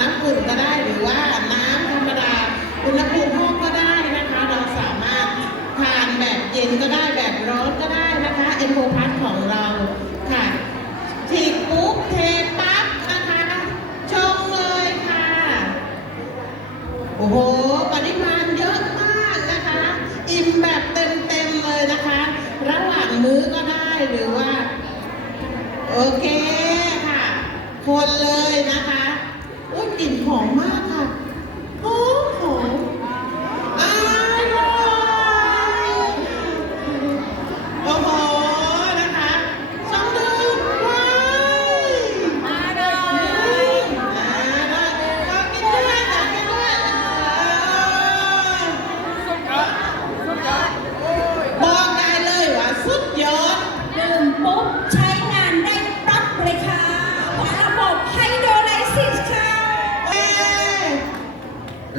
น้ำอุ่นก็ได้หรือว่าน้ำธรรมดา อุณหภูมิห้องก็ได้นะคะ เราสามารถทานแบบเย็นก็ได้แบบร้อนก็ได้นะคะเอโคพัทของเราค่ะฉีกปุ๊บเทปั๊บนะคะชงเลยค่ะ โอ้โหปริมาณเยอะมากนะคะ อิ่มแบบเต็มเต็มเลยนะคะ ระหว่างมื้อก็ได้หรือว่า โอเคค่ะ คนเลยนะคะ ลิ่นหอมมาก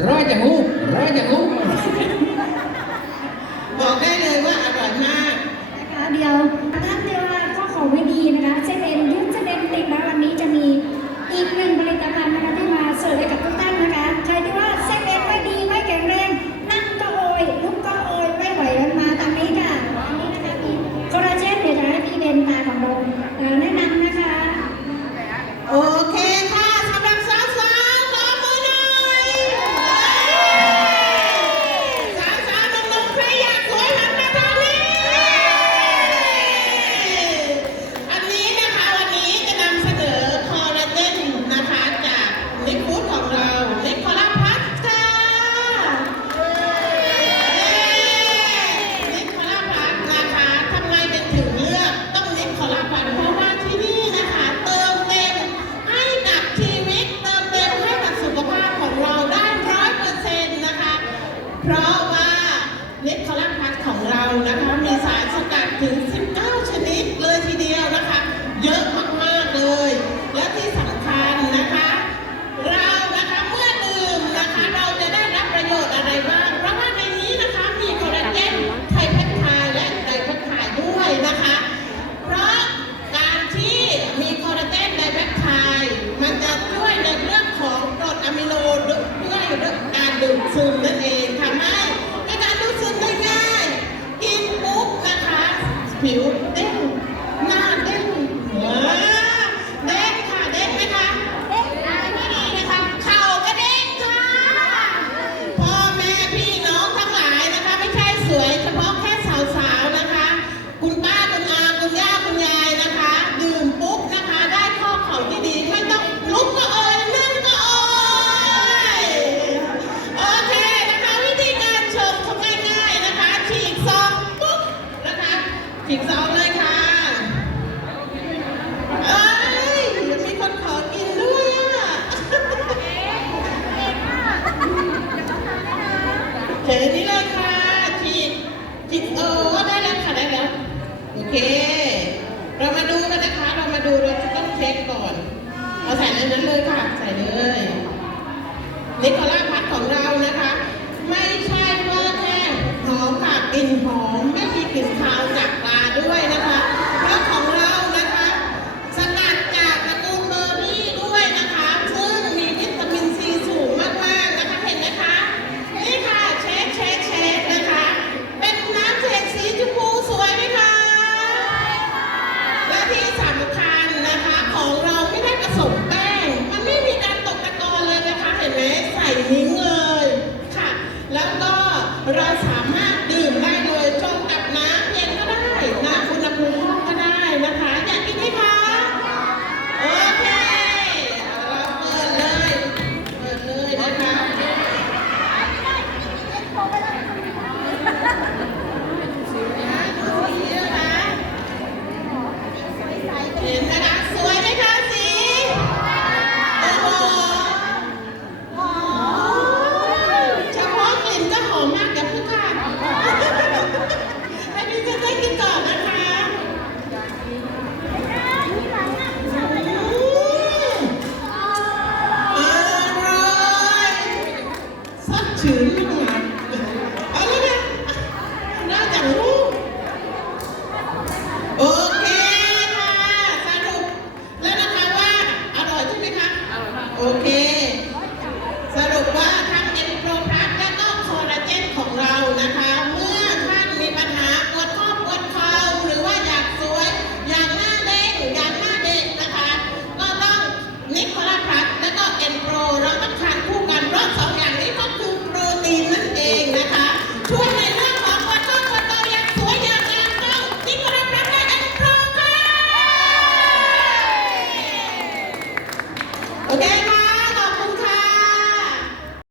ร้อยจะงงูร้อยจะงงูบอกได้เลยว่าอร่อยมากนะคะเดียวตั้งเดียว นะคะมีสารสกัดถึง 19 ชนิดเลยทีเดียวนะคะ เยอะมากๆเลย และที่สำคัญนะคะ เรานะคะเมื่อดื่มนะคะเราจะได้รับประโยชน์อะไรบ้างเพราะว่าในนี้นะคะมีคอลลาเจนไทแพทไทด์และไดแพทไทด์ด้วยนะคะ เพราะการที่มีคอลลาเจนไดแพทไทด์มันจะช่วยในเรื่องของกรดอะมิโนด้วยการดูดซึมนั่นเองทำให้ Pio เรามาดูกันนะคะ เรามาดูเราจะต้องเช็คก่อน เราใส่ในนั้นเลยค่ะ ใส่เลยนิโคล่าพัดของเรานะคะ ไม่ใช่ว่าแค่หอมค่ะกลิ่นหอมไม่มีกลิ่น รา